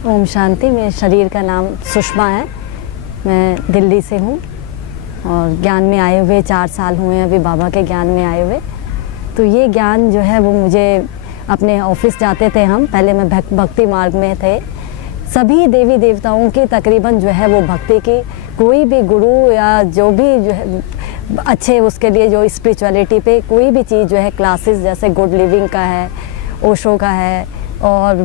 ओम शांति। मेरे शरीर का नाम सुषमा है। मैं दिल्ली से हूँ और ज्ञान में आए हुए 4 साल हुए हैं अभी बाबा के ज्ञान में आए हुए। तो ये ज्ञान जो है वो मुझे अपने ऑफिस जाते थे हम, पहले मैं भक्ति मार्ग में थे। सभी देवी देवताओं की तकरीबन जो है वो भक्ति की, कोई भी गुरु या जो भी जो है अच्छे उसके लिए जो स्पिरिचुअलिटी पे कोई भी चीज़ जो है क्लासेस जैसे गुड लिविंग का है, ओशो का है और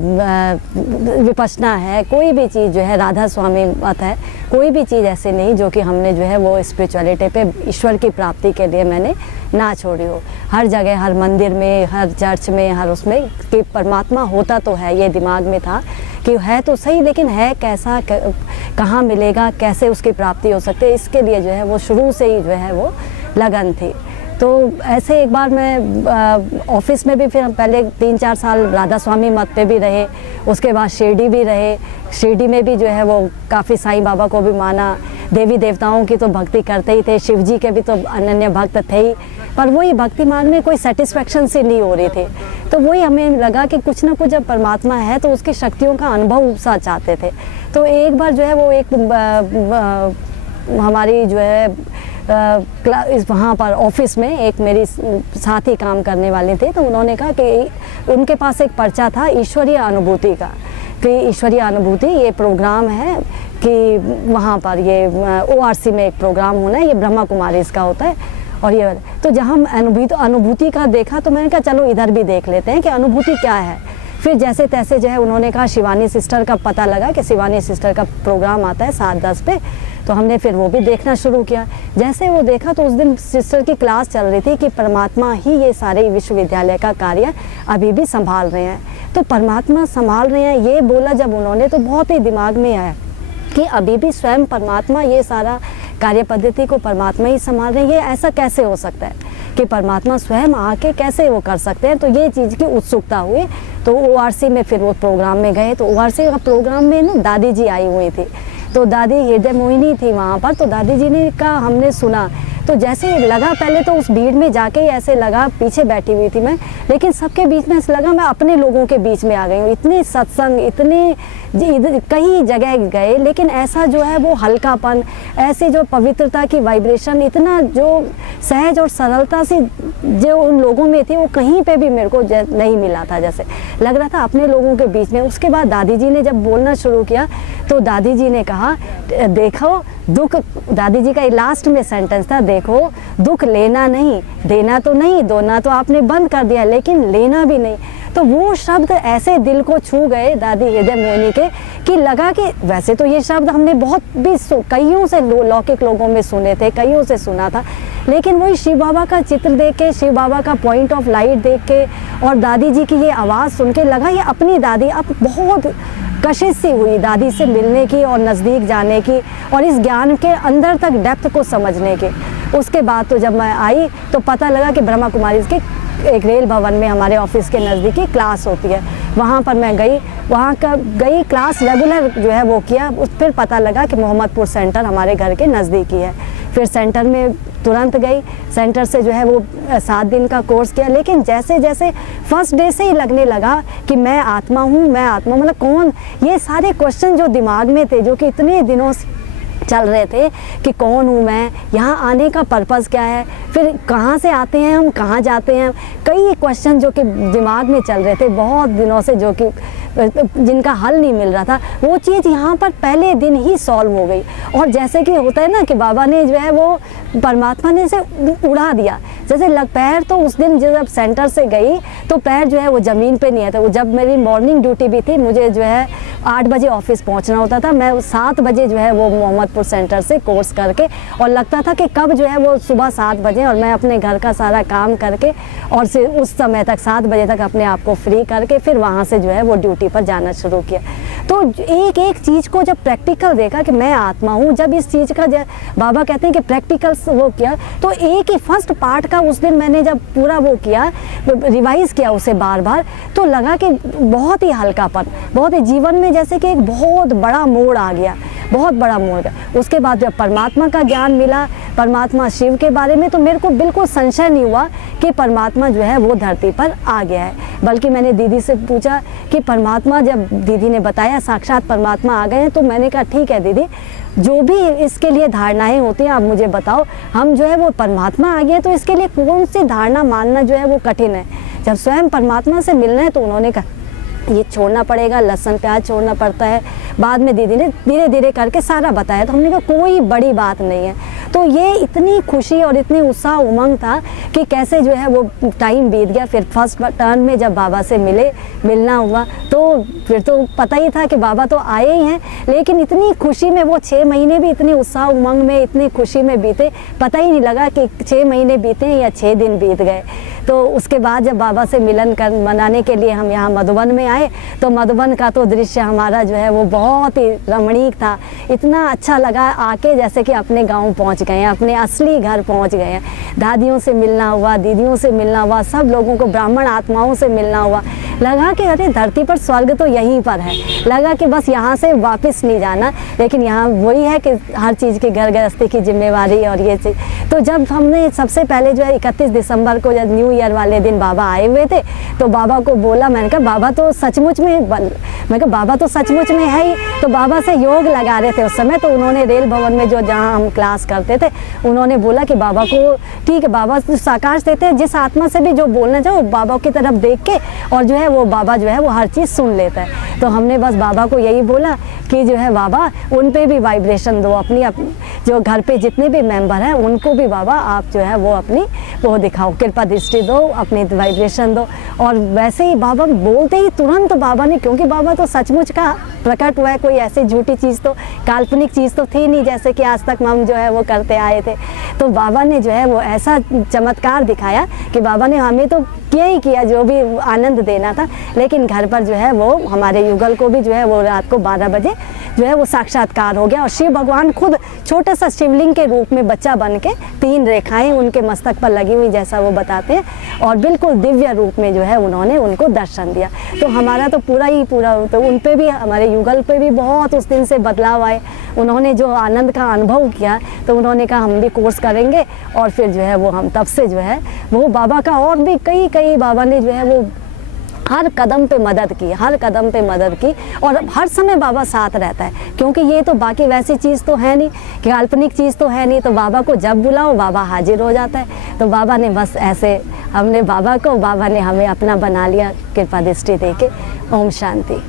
विपश्यना है, कोई भी चीज़ जो है राधा स्वामी मत है, कोई भी चीज़ ऐसे नहीं जो कि हमने जो है वो स्पिरिचुअलिटी पे ईश्वर की प्राप्ति के लिए मैंने ना छोड़ी हो। हर जगह, हर मंदिर में, हर चर्च में, हर उसमें कि परमात्मा होता तो है, ये दिमाग में था कि है तो सही, लेकिन है कैसा, कहाँ मिलेगा, कैसे उसकी प्राप्ति हो सकती है, इसके लिए जो है वो शुरू से ही जो है वो लगन थी। तो ऐसे एक बार मैं ऑफिस में भी, फिर पहले 3-4 साल राधा स्वामी मत पे भी रहे, उसके बाद शिरडी भी रहे। शिरडी में भी जो है वो काफ़ी साईं बाबा को भी माना, देवी देवताओं की तो भक्ति करते ही थे, शिव जी के भी तो अनन्य भक्त थे ही, पर वही भक्ति मार्ग में कोई सेटिस्फेक्शन सी नहीं हो रही थी। तो वही हमें लगा कि कुछ ना कुछ जब परमात्मा है तो उसकी शक्तियों का अनुभव सा चाहते थे। तो एक बार जो है वो एक हमारी जो है वहाँ पर ऑफिस में एक मेरी साथी काम करने वाले थे, तो उन्होंने कहा कि उनके पास एक पर्चा था ईश्वरीय अनुभूति का, कि ईश्वरीय अनुभूति ये प्रोग्राम है कि वहाँ पर ये ORC में एक प्रोग्राम होना है, ये ब्रह्मा कुमारी इसका होता है। और ये तो जहाँ अनुभूति का देखा तो मैंने कहा चलो इधर भी देख लेते हैं कि अनुभूति क्या है। फिर जैसे तैसे जो है उन्होंने कहा शिवानी सिस्टर का पता लगा कि शिवानी सिस्टर का प्रोग्राम आता है 7-10 पे, तो हमने फिर वो भी देखना शुरू किया। जैसे वो देखा तो उस दिन सिस्टर की क्लास चल रही थी कि परमात्मा ही ये सारे विश्वविद्यालय का कार्य अभी भी संभाल रहे हैं। तो परमात्मा संभाल रहे हैं ये बोला जब उन्होंने, तो बहुत ही दिमाग में आया कि अभी भी स्वयं परमात्मा ये सारा कार्य पद्धति को परमात्मा ही संभाल रहे हैं। ये ऐसा कैसे हो सकता है कि परमात्मा स्वयं आके कैसे वो कर सकते हैं। तो ये चीज़ की उत्सुकता हुई। तो ORC में फिर वो प्रोग्राम में गए, तो ORC का प्रोग्राम में ना दादी जी आई हुई थी, तो दादी हृदय मोहिनी थी वहाँ पर। तो दादी जी ने कहा, हमने सुना, तो जैसे लगा पहले तो उस भीड़ में जाके ऐसे लगा, पीछे बैठी हुई थी मैं, लेकिन सबके बीच में ऐसे लगा मैं अपने लोगों के बीच में आ गई हूँ। इतने सत्संग, इतने कई जगह गए, लेकिन ऐसा जो है वो हल्कापन, ऐसे जो पवित्रता की वाइब्रेशन, इतना जो सहज और सरलता से जो उन लोगों में थी वो कहीं पे भी मेरे को नहीं मिला था, जैसे लग रहा था अपने लोगों के बीच में। उसके बाद दादी जी ने जब बोलना शुरू किया तो दादी जी ने कहा, देखो दुख, दादी जी का लास्ट में सेंटेंस था, देखो दुख लेना नहीं, देना तो नहीं, दोना तो आपने बंद कर दिया, लेकिन लेना भी नहीं। तो वो शब्द ऐसे दिल को छू गए दादी हृदय मोहिनी के कि लगा कि वैसे तो ये शब्द हमने बहुत भी कईयों से लौकिक लोगों में सुने थे, कईयों से सुना था, लेकिन वही शिव बाबा का चित्र देख के, शिव बाबा का पॉइंट ऑफ लाइट देख के और दादी जी की ये आवाज़ सुन के लगा ये अपनी दादी। अब बहुत कशिश सी हुई दादी से मिलने की और नज़दीक जाने की और इस ज्ञान के अंदर तक डेप्थ को समझने के। उसके बाद तो जब मैं आई तो पता लगा कि ब्रह्मा कुमारी के एक रेल भवन में हमारे ऑफिस के नज़दीकी क्लास होती है, वहाँ पर मैं गई, वहाँ का गई क्लास रेगुलर जो है वो किया। फिर पता लगा कि मोहम्मदपुर सेंटर हमारे घर के नज़दीकी है, फिर सेंटर में तुरंत गई। सेंटर से जो है वो 7 दिन का कोर्स किया, लेकिन जैसे जैसे फर्स्ट डे से ही लगने लगा कि मैं आत्मा हूँ, मैं आत्मा मतलब कौन, ये सारे क्वेश्चन जो दिमाग में थे, जो कि इतने दिनों से चल रहे थे कि कौन हूँ मैं, यहाँ आने का पर्पज़ क्या है, फिर कहाँ से आते हैं हम, कहाँ जाते हैं, कई क्वेश्चन जो कि दिमाग में चल रहे थे बहुत दिनों से, जो कि जिनका हल नहीं मिल रहा था, वो चीज़ यहाँ पर पहले दिन ही सॉल्व हो गई। और जैसे कि होता है ना कि बाबा ने जो है वो परमात्मा ने इसे उड़ा दिया, जैसे पैर तो उस दिन जब सेंटर से गई तो पैर जो है वो ज़मीन पे नहीं आते। वो जब मेरी मॉर्निंग ड्यूटी भी थी, मुझे जो है 8 बजे ऑफिस पहुंचना होता था, मैं 7 बजे जो है वो मोहम्मदपुर सेंटर से कोर्स करके, और लगता था कि कब जो है वो सुबह 7 बजे और मैं अपने घर का सारा काम करके और से उस समय तक 7 बजे तक अपने आप को फ्री करके फिर वहाँ से जो है वो ड्यूटी पर जाना शुरू किया। तो एक एक चीज़ को जब प्रैक्टिकल देखा कि मैं आत्मा हूँ, जब इस चीज़ का बाबा कहते हैं कि प्रैक्टिकल वो किया, तो एक ही फर्स्ट पार्ट का उस दिन मैंने जब पूरा वो किया, रिवाइज किया उसे बार बार, तो लगा कि बहुत ही हल्कापन, बहुत ही जीवन में जैसे कि एक बहुत बड़ा मोड़ आ गया, बहुत बड़ा मोड़। उसके बाद जब परमात्मा का ज्ञान मिला परमात्मा शिव के बारे में, तो मेरे को बिल्कुल संशय नहीं हुआ कि परमात्मा जो है वो धरती पर आ गया है। बल्कि मैंने दीदी से पूछा कि परमात्मा, जब दीदी ने बताया साक्षात परमात्मा आ गए हैं, तो मैंने कहा ठीक है दीदी, जो भी इसके लिए धारणाएं होती हैं आप मुझे बताओ, हम जो है वो परमात्मा आ गया तो इसके लिए कौन सी धारणा मानना जो है वो कठिन है। जब स्वयं परमात्मा से मिलना है तो उन्होंने कहा ये छोड़ना पड़ेगा, लहसुन प्याज छोड़ना पड़ता है। बाद में दीदी ने धीरे धीरे करके सारा बताया, तो हमने कहा कोई बड़ी बात नहीं है। तो ये इतनी खुशी और इतनी उत्साह उमंग था कि कैसे जो है वो टाइम बीत गया। फिर फर्स्ट टर्न में जब बाबा से मिलना हुआ तो फिर तो पता ही था कि बाबा तो आए ही हैं, लेकिन इतनी खुशी में वो 6 महीने भी इतनी उत्साह उमंग में, इतनी खुशी में बीते, पता ही नहीं लगा कि 6 महीने बीते या 6 दिन बीत गए। तो उसके बाद जब बाबा से मिलन मनाने के लिए हम यहाँ मधुबन में आए, तो मधुबन का तो दृश्य हमारा जो है वो बहुत ही रमणीक था। इतना अच्छा लगा आके, जैसे कि अपने गांव पहुँच गए हैं, अपने असली घर पहुँच गए हैं। दादियों से मिलना हुआ, दीदियों से मिलना हुआ, सब लोगों को, ब्राह्मण आत्माओं से मिलना हुआ। लगा कि अरे धरती पर स्वर्ग तो यहीं पर है। लगा कि बस यहाँ से वापस नहीं जाना, लेकिन यहाँ वही है कि हर चीज़ की घर गृहस्थी की जिम्मेवारी और ये चीज़। तो जब हमने सबसे पहले जो है 31 दिसंबर को, जब न्यू ईयर वाले दिन बाबा आए हुए थे, तो बाबा को बोला, मैंने कहा बाबा तो सचमुच में, मैं कहा बाबा तो सचमुच में है ही। तो बाबा से योग लगा रहे थे उस समय, तो उन्होंने रेल भवन में जो जहाँ हम क्लास करते थे, उन्होंने बोला कि बाबा को ठीक है, बाबा साकाश देते हैं, जिस आत्मा से भी जो बोलना चाहो बाबा की तरफ देख के, और जो है वो बाबा जो है वो हर चीज़ सुन लेता है। तो हमने बस बाबा को यही बोला कि जो है बाबा उन पे भी वाइब्रेशन दो, अपनी जो घर पे जितने भी मेंबर हैं उनको भी बाबा आप जो है वो अपनी वो दिखाओ, कृपा दृष्टि दो, अपनी वाइब्रेशन दो। और वैसे ही बाबा बोलते ही तुरंत बाबा ने, क्योंकि बाबा तो सचमुच का प्रकट हुआ है, कोई ऐसी झूठी चीज़ तो, काल्पनिक चीज़ तो थी नहीं जैसे कि आज तक हम जो है वो करते आए थे। तो बाबा ने जो है वो ऐसा चमत्कार दिखाया कि बाबा ने हमें तो किया ही किया जो भी आनंद देना था, लेकिन घर पर जो है वो हमारे युगल को भी जो है वो रात को 12 बजे जो है वो साक्षात्कार हो गया। और शिव भगवान खुद छोटा सा शिवलिंग के रूप में बच्चा बन के 3 रेखाएं उनके मस्तक पर लगी हुई जैसा वो बताते हैं, और बिल्कुल दिव्य रूप में जो है उन्होंने उनको दर्शन दिया। तो हमारा तो पूरा तो उन पे भी, हमारे युगल पे भी बहुत उस दिन से बदलाव आए। उन्होंने जो आनंद का अनुभव किया, तो उन्होंने कहा हम भी कोर्स करेंगे, और फिर जो है वो हम तब से जो है वो बाबा का, और भी कई बाबा ने जो है वो हर कदम पे मदद की, हर कदम पे मदद की, और हर समय बाबा साथ रहता है। क्योंकि ये तो बाकी वैसी चीज़ तो है नहीं, कि काल्पनिक चीज़ तो है नहीं, तो बाबा को जब बुलाओ बाबा हाजिर हो जाता है। तो बाबा ने बस ऐसे, हमने बाबा को, बाबा ने हमें अपना बना लिया, कृपा दृष्टि दे के। ओम शांति।